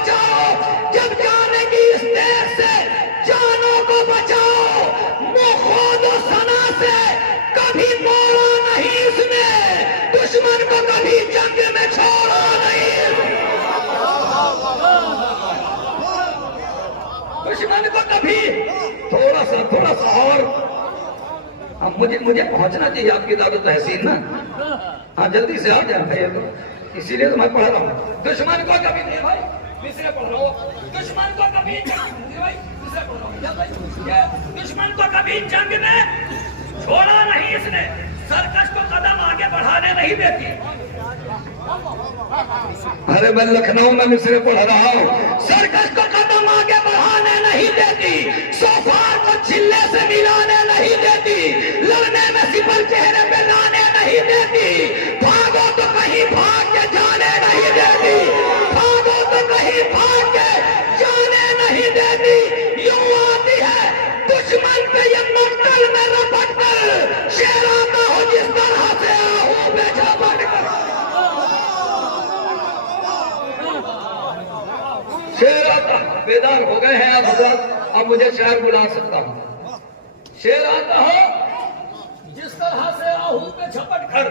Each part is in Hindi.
बचाओ, जब जानेगी इस देश से जानों को बचाओ। मुंह खोदो सना से, कभी मोड़ा नहीं इसने, दुश्मन को कभी जंग में छोड़ा नहीं, दुश्मन को कभी। थोड़ा सा और अब मुझे पहुंचना चाहिए आपकी दावत तहसील ना। हाँ जल्दी से आ जाए भाई, तो इसीलिए तो मैं पढ़ रहा हूँ। दुश्मन को कभी नहीं भाई, मिसरे पढ़ रहा हूँ। दुश्मन को कभी भाई मिसरे पढ़ रहा हूँ। दुश्मन को कभी जंग में छोड़ा नहीं इसने, सर्कस को कदम आगे बढ़ाने नहीं देती। अरे मैं लखनऊ में मिसरे पढ़ रहा हूँ। सर्कस को कदम आगे बढ़ाने नहीं देती, सोफा को चिल्ले से मिलाने नहीं देती, लड़ने में सिपर चेहरे पे लाने नहीं देती, भागो तो कहीं भाग के जाने नहीं देती, भागो तो कहीं भाग के जाने नहीं देती। यूं आती है दुश्मन पे ये मक्तल में रपट कर, शेर आता हो जिस तरह से आहू पे झपट कर। शेर आता, बेदार हो गए हैं अब मुझे शेर बुला सकता हूँ। शेर आता हो जिस तरह से आहू पे झपट कर,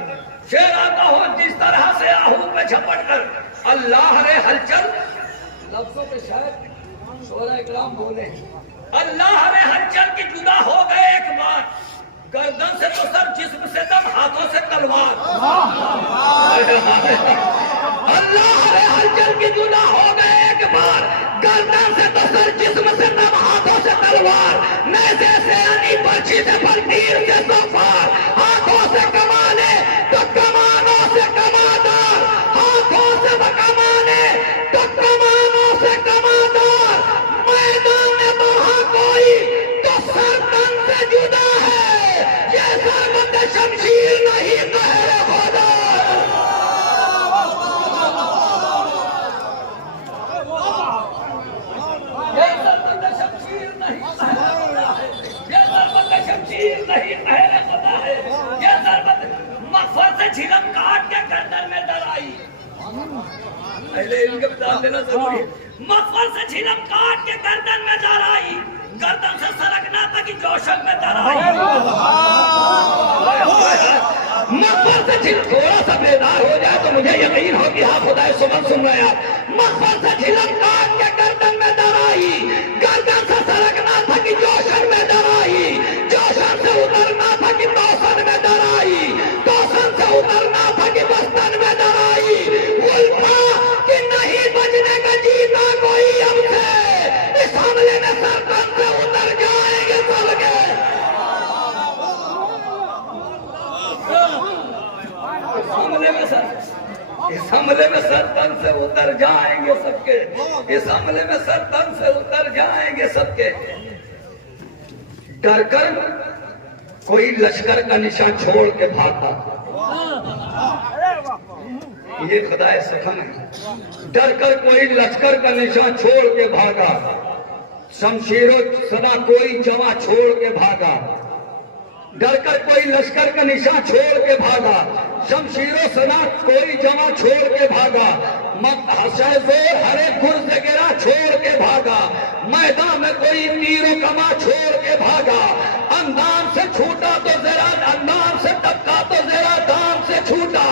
शेर आता हो जिस तरह से आहू पे झपट कर, अल्लाह रे हलचल लफ्जों पे शायद शोरा इकराम बोले, अल्लाह रे हलचल की जुदा हो गए एक बार, गर्दन से तो सर, जिस्म से दम, हाथों से तलवार। अल्लाह रे हलचल की जुदा हो गए एक बार, गर्दन से तो सर, जिस्म से दम, हाथों से तलवार, नेज़े से यानी बर्छी से पर, तीर से सफार, हाथों से कमाने तो कमानों से कमादार, हाथों से कमाने तो कमानों से कमादार, मैदान में वहां कोई तो सरतन से जुदा है, ये ज़रबत शमशीर नहीं कहरे खुदा। ये ज़रबत शमशीर नहीं कहरे खुदा है, ये ज़रबत शमशीर नहीं कहरे खुदा है, ये ज़रबत मग़फ़र से झिलम काट के गर्दन में दराई। पहले इनके बता देना जरूरी है। मग़फ़र से झिलम काट के गर्दन में दराई, गर्दन से सरकना था कि जोशन में दराई। मग़फ़र से झिलम, थोड़ा सा बेदार हो जाए तो मुझे यकीन हो कि हाँ खुदा सुन रहे हैं आप। मग़फ़र से झिलम काट के गर्दन में दराई, गर्दन से सरकना था कि जोशन में दराई, जोशन से उतरना था कि तौसन में दराई, तौसन से उतरना था कि बस्तन में दराई, उल्टा कि नहीं बचने का जीता कोई हमसे, इस हमले में सरतन से उतर जाएंगे सबके। इस हमले में सरतन से उतर जाएंगे सबके, इस हमले में सरतन से उतर जाएंगे सबके। डर कर कोई लश्कर का निशान छोड़ के भागता, ये खुदा सखन है। डर कर कोई लश्कर का निशान छोड़ के भागा, शमशीरों सदा कोई जवा छोड़ के भागा, डर कर कोई लश्कर का निशान छोड़ के भागा, शमशीरों सदा कोई जवा छोड़ के भागा, हसैज़ोर हरे गुर्ज़ गिरा छोड़ के भागा, मैदान में कोई तीर कमा छोड़ के भागा, अंदाम से छूटा तो जरा, अंदाम से टपका तो जरा दाम से छूटा,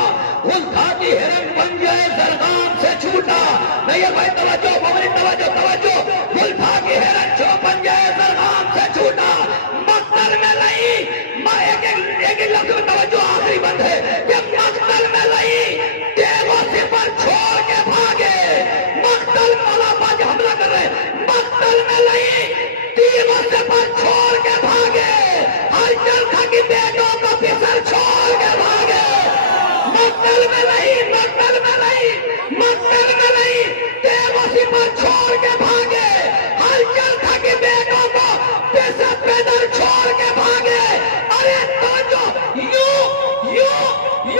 उल्था की हिरन बन जाए जरदाम से छूटा। नहीं है भाई, तवज्जो पवनी, तवज्जो तवज्जो, उल्था की हिरन जो बन जाए जरदाम से छूटा, मक्तल में नहीं, एक लफ्ज़ में तवज्जो, आखिरी बंद है, ये मक्तल में नहीं, देवों से पर छोड़ के भागे, मक्तल मलाबाज हमला कर रहे, मक्तल में नहीं, देवों से पर छोड़ के भागे, हलचल था कि बेटों को फिसल छोड़ के भागे, मक्तल में नहीं, मक्तल में नहीं, मक्तल में नहीं, देवों से पर छोड़ के भागे, हलचल था कि बेटों को फिसल पैदल छोड़ के भागे। अरे तो जो यू यू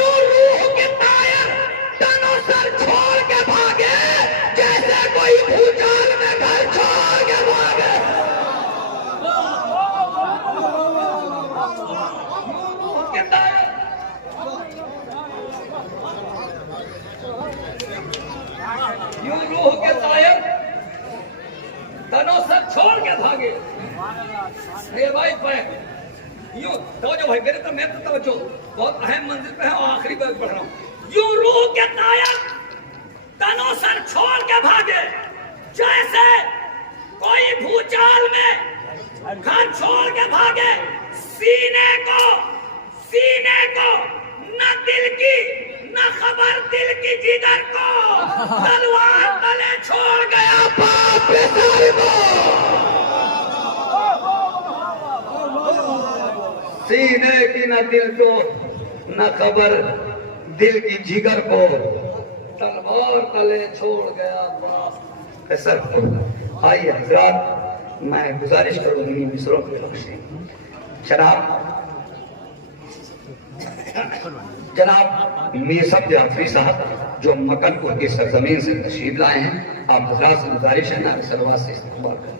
यूं रूह के तायर तनों से छोड़ के भागे। ये भाई यूं तो जो भाई मेरे तो मैं तो तवज्जो बहुत अहम मंजिल पे है और आखिरी बार पढ़ रहा हूं। यूं रूह के तायर तनों सर छोड़ के भागे, जैसे कोई भूचाल में घर छोड़ के भागे। सीने को न दिल की न खबर दिल की जिगर को, तलवार तले छोड़ गया बाप रे साहिबो। सीने की न दिल को न खबर दिल की जिगर को, तलवार तले छोड़ गया बाप। ऐसा आइए हजरात, मैं गुजारिश करूंगी मिसरों के जनाब मीर सब जाफरी साहब जो मक्कन को इस सरजमीन से तशरीफ लाए हैं, आप हजरात से गुजारिश है ना सलवात से इस्तेमाल करें।